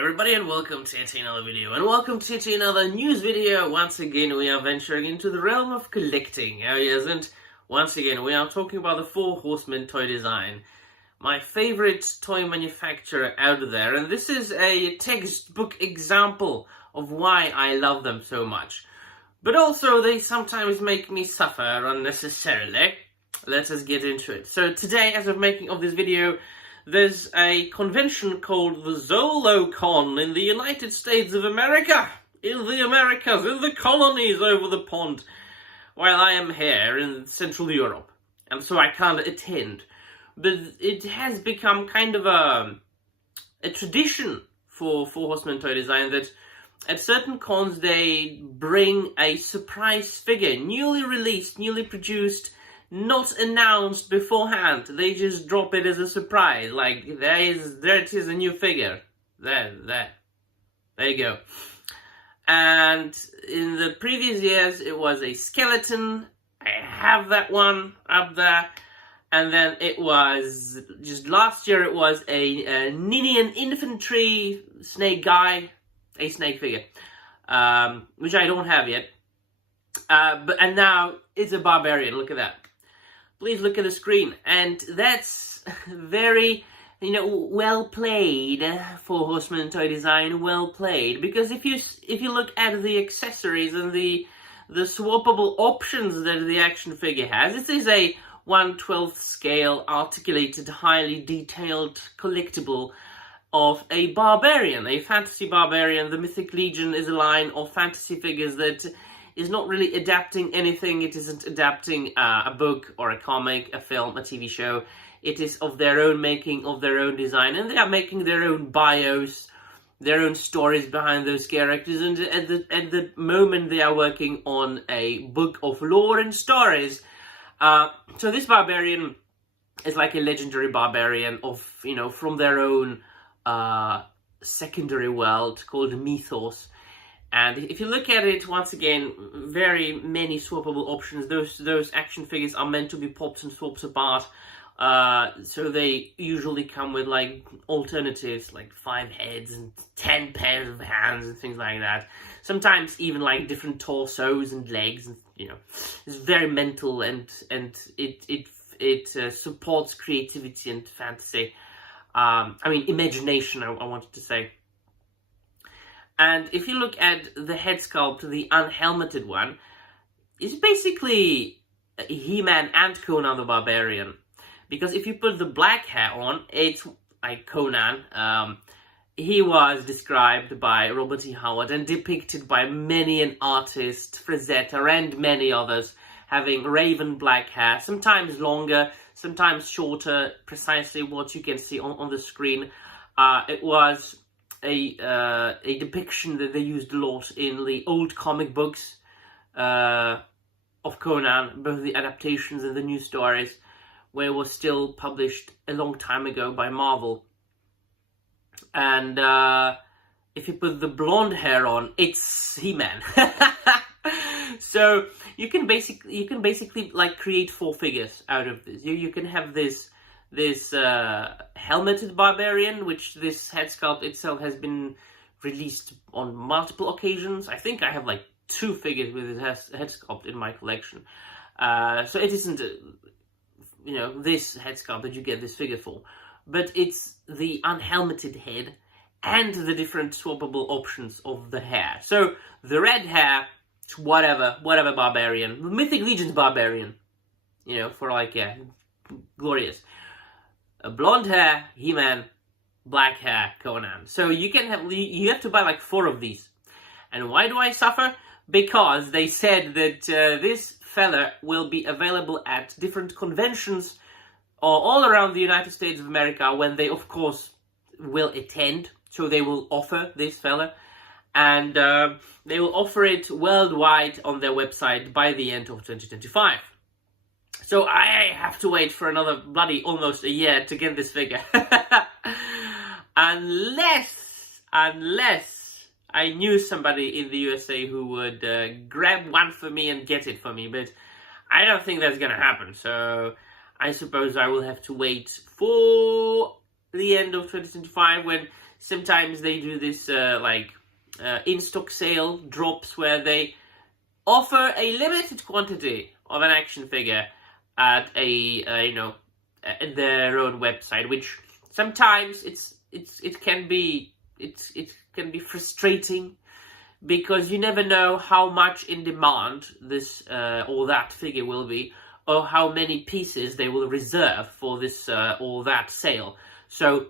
everybody, and welcome to yet another video, and welcome to yet another news video. Once again, we are venturing into the realm of collecting, oh yes, and once again, we are talking about the Four Horsemen toy design. My favorite toy manufacturer out there, and this is a textbook example of why I love them so much. But also, they sometimes make me suffer unnecessarily. Let us get into it. So today, as of making of this video, there's a convention called the ZoloCon in the United States of America, in the Americas, in the colonies over the pond, while I am here in Central Europe, and so I can't attend. But it has become kind of a tradition for Four Horsemen toy design that at certain cons they bring a surprise figure, newly released, newly produced, not announced beforehand. They just drop it as a surprise. Like, there it is, a new figure. There you go. And in the previous years, it was a skeleton. I have that one up there. And then it was, just last year, it was a Ninian infantry snake guy, a snake figure, which I don't have yet. And now it's a barbarian. Look at that. Please look at the screen, and that's very, well played. Four Horsemen toy design, well played. Because if you look at the accessories and the swappable options that the action figure has, this is a 1/12 scale, articulated, highly detailed collectible of a barbarian, a fantasy barbarian. The Mythic Legion is a line of fantasy figures that is not really adapting anything. It isn't adapting a book or a comic, a film, a TV show. It is of their own making, of their own design, and they are making their own bios, their own stories behind those characters, and at the moment they are working on a book of lore and stories. So this barbarian is like a legendary barbarian of, from their own secondary world called Mythos. And if you look at it, once again, very many swappable options. Those action figures are meant to be pops and swaps apart. So they usually come with, like, alternatives, like 5 heads and 10 pairs of hands and things like that. Sometimes even, like, different torsos and legs. And, it's very mental, and it supports creativity and fantasy. Imagination, I wanted to say. And if you look at the head sculpt, the unhelmeted one, it's basically He-Man and Conan the Barbarian. Because if you put the black hair on, it's like Conan. He was described by Robert E. Howard and depicted by many an artist, Frazetta and many others, having raven black hair, sometimes longer, sometimes shorter, precisely what you can see on the screen. It was a depiction that they used a lot in the old comic books of Conan, both the adaptations and the new stories, where it was still published a long time ago by Marvel. And if you put the blonde hair on, it's He-Man. So you can basically like create 4 figures out of this. You can have this helmeted barbarian, which this head sculpt itself has been released on multiple occasions. I think I have like 2 figures with his head sculpt in my collection. So it isn't, this head sculpt that you get this figure for, but it's the unhelmeted head and the different swappable options of the hair. So the red hair, whatever barbarian, the Mythic Legion's barbarian, for like, glorious. Blonde hair, He-Man, black hair, Conan. So you have to buy like 4 of these. And why do I suffer? Because they said that this fella will be available at different conventions all around the United States of America, when they, of course, will attend. So they will offer this fella. And they will offer it worldwide on their website by the end of 2025. So I have to wait for another bloody almost a year to get this figure. Unless I knew somebody in the USA who would grab one for me and get it for me. But I don't think that's going to happen. So I suppose I will have to wait for the end of 2025, when Sometimes they do this in-stock sale drops where they offer a limited quantity of an action figure at at their own website, which sometimes it can be frustrating, because you never know how much in demand this or that figure will be, or how many pieces they will reserve for this or that sale. So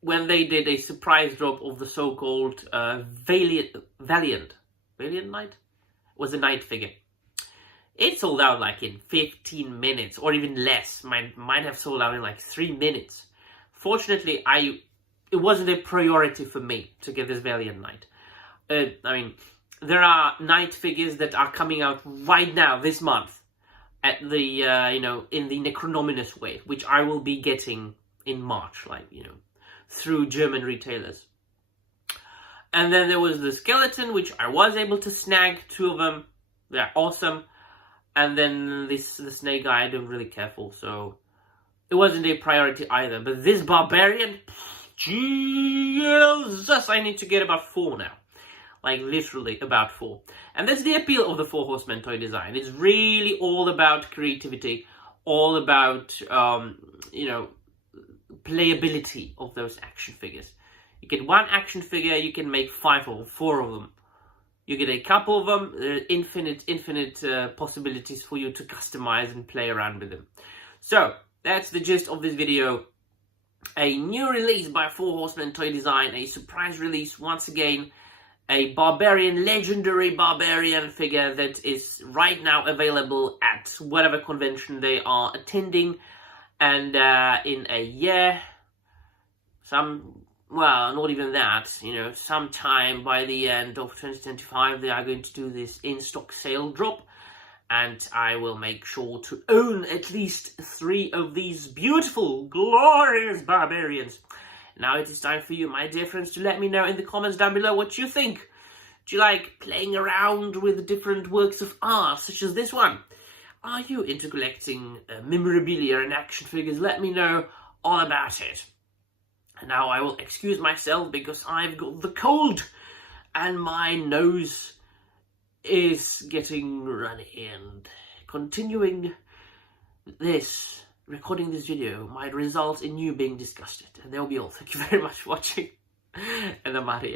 when they did a surprise drop of the so-called Valiant Knight, was a knight figure. It sold out like in 15 minutes, or even less. Might have sold out in like 3 minutes. Fortunately, it wasn't a priority for me to get this Valiant Knight. I mean, there are knight figures that are coming out right now this month at the in the Necronominous way, which I will be getting in March, through German retailers. And then there was the skeleton, which I was able to snag 2 of them. They're awesome. And then the snake guy I don't really care for, so it wasn't a priority either. But this Barbarian, Jesus, I need to get about 4 now. Like, literally about 4. And that's the appeal of the 4 Horsemen toy design. It's really all about creativity, all about, playability of those action figures. You get 1 action figure, you can make 5 or 4 of them. You get a couple of them, infinite possibilities for you to customize and play around with them. So, that's the gist of this video. A new release by 4 Horsemen Toy Design, a surprise release once again. A Barbarian, legendary Barbarian figure that is right now available at whatever convention they are attending. And in a year, well, not even that, sometime by the end of 2025, they are going to do this in-stock sale drop, and I will make sure to own at least 3 of these beautiful, glorious Barbarians. Now it is time for you, my dear friends, to let me know in the comments down below what you think. Do you like playing around with different works of art, such as this one? Are you into collecting memorabilia and action figures? Let me know all about it. Now I will excuse myself because I've got the cold and my nose is getting runny, and continuing recording this video might result in you being disgusted. And that will be all. Thank you very much for watching, and I'm out of here.